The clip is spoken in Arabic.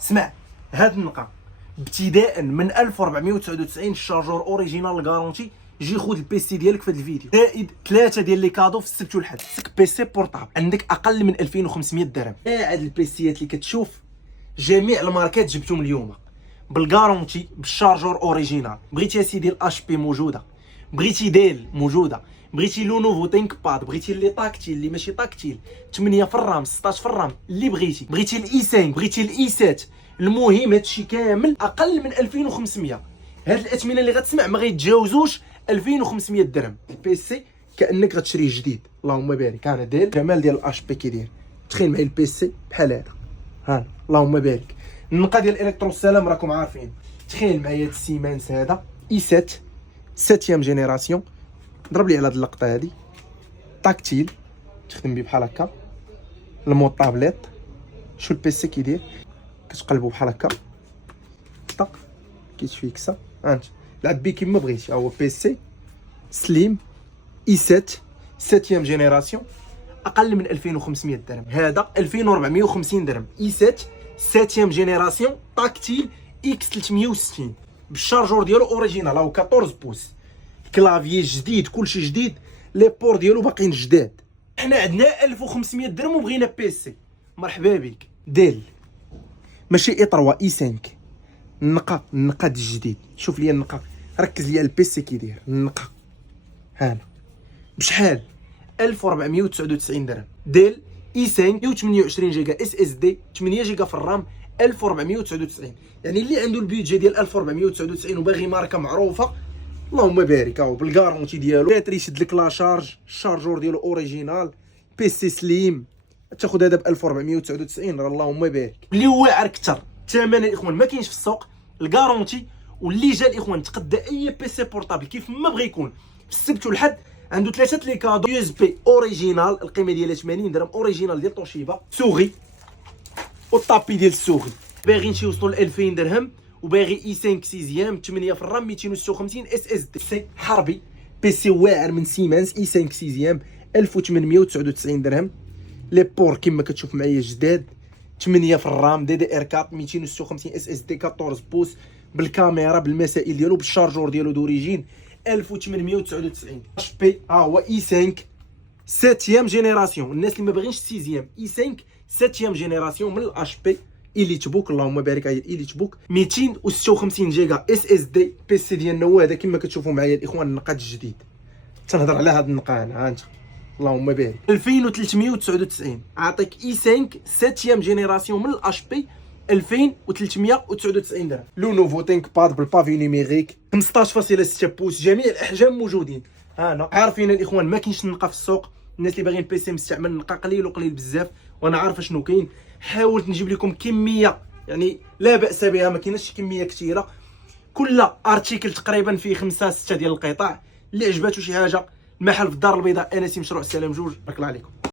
اسمع، هاد النقا ابتداء من 1499 الشارجور اوريجينال الكارونتي. جي خذ البيسي ديالك في هذا الفيديو، زائد 3 ديال لي كادو في السبت والحد. سك بيسي بورطابل عندك اقل من 2500 درهم. هاد البيسيات اللي كتشوف جميع الماركات جبتهم اليوم بالكارونتي بالشارجور اوريجينال. بغيتي سيدي الاش بي موجوده، بغيتي ديل موجوده، بغيتي لو نوفو تينك باد، بغيتي اللي طاكتيل اللي ماشي طاكتيل، 8 في الرام 16 في الرام اللي بغيتي الاي 5 بغيتي الاي 7. المهم هادشي كامل اقل من 2500. هاد الاثمنه اللي غتسمع ما غيتجاوزوش 2500 درهم. البيسي كانك غتشريه جديد. اللهم بارك. انا ديال الجمال ديال الاش بي كي داير. تخيل معايا البيسي بحال هذا، ها اللهم بارك. النقا ديال الالكترو السلام راكم عارفين. تخيل معايا هاد السيمانس هذا اي 7 7 جينيراسيون. ضرب لي على هاد اللقطه هادي، تاكتيل تخدم بيه بحال هكا. المود طابليت، شو البيسي كيدير، كتقلبو بحال هكا طق كيتفيكسا. انت لعب بيه كيما بغيتي. هو بيسي سليم اي 7 7 جينيراسيون اقل من 2500 درهم. هذا 2450 درهم. اي 7 7 جينيراسيون تاكتيل اكس 360 بالشارجور ديالو اوريجينال. هو 14 بوس، كلافيي جديد، كلشي جديد، لي بور ديالو باقيين جداد. حنا عندنا 1500 درهم وبغينا بيسي. مرحبا بك. ديل ماشي اي 3 اي 5. النقا الجديد. شوف لي النقا، ركز لي على البيسي كيدير. النقا هانا بشحال؟ 1499 درهم. ديل اي 5 128 جيجا اس اس دي، 8 جيجا في الرام، 1499. يعني اللي عنده البيدجي ديال 1499 وباغي ماركه معروفه، اللهم بارك. اهو بالكارونتي ديالو، باتري يشد لك لا شارج، الشارجور ديالو اوريجينال، بيسي سليم. تاخذ هذا ب 1499. اللهم بارك. اللي واعر اكثر الثمن الاخوان ما كاينش في السوق. الكارونتي واللي جا الاخوان تقدى اي بيسي بورطابل كيف ما بغى يكون. في السبت والحد عنده 3 لي كادو يو اس بي اوريجينال، القيمه ديالها 80 درهم اوريجينال ديال توشيبا. سوغي والطابي ديال السوغي. باغيين شي يوصلوا ل 2000 درهم وباغي اي 5 6 8 في الرام 256 اس اس دي. سي حربي، بيسي واعر من سيمانس اي 5 6 1899 درهم. لي بور كما كتشوف معايا جداد، 8 في الرام، دي دي ار 4 256 اس اس دي 14 بوس بالكاميرا بالمسائل ديالو بالشارجور ديالو دوريجين 1899. اش بي ها هو اي 5 7 جينيراسيون. الناس اللي ما باغينش 6 اي 5 7 جينيراسيون من الاش بي إليت بوك. اللهم بارك. هي إليت بوك 256 جيجا اس اس دي. بيسي ديالنا هو هذا كما كتشوفوا معايا الاخوان. النقاد الجديد تنهضر على هذا النقا انا. ها انت اللهم بارك. 2399. عاطيك اي 5 7 جينيراسيون من الاش بي 2399 درهم. لو نوفو تينك باد بالبافي نيميريك 15.6 بوس، جميع الاحجام موجودين. انا عارفين الاخوان ما كاينش النقا في السوق. الناس اللي باغيين بيسي مستعمل النقا قليل وقليل بزاف، وانا عارف شنو كاين. حاولت نجيب لكم كميه يعني لا باس بها، ما كايناش كميه كثيره. كل ارتيكل تقريبا فيه 5 6 ديال القطع. اللي عجباتو شي حاجه، المحل في الدار البيضاء، انسي مشروع السلام 2. بارك الله عليكم.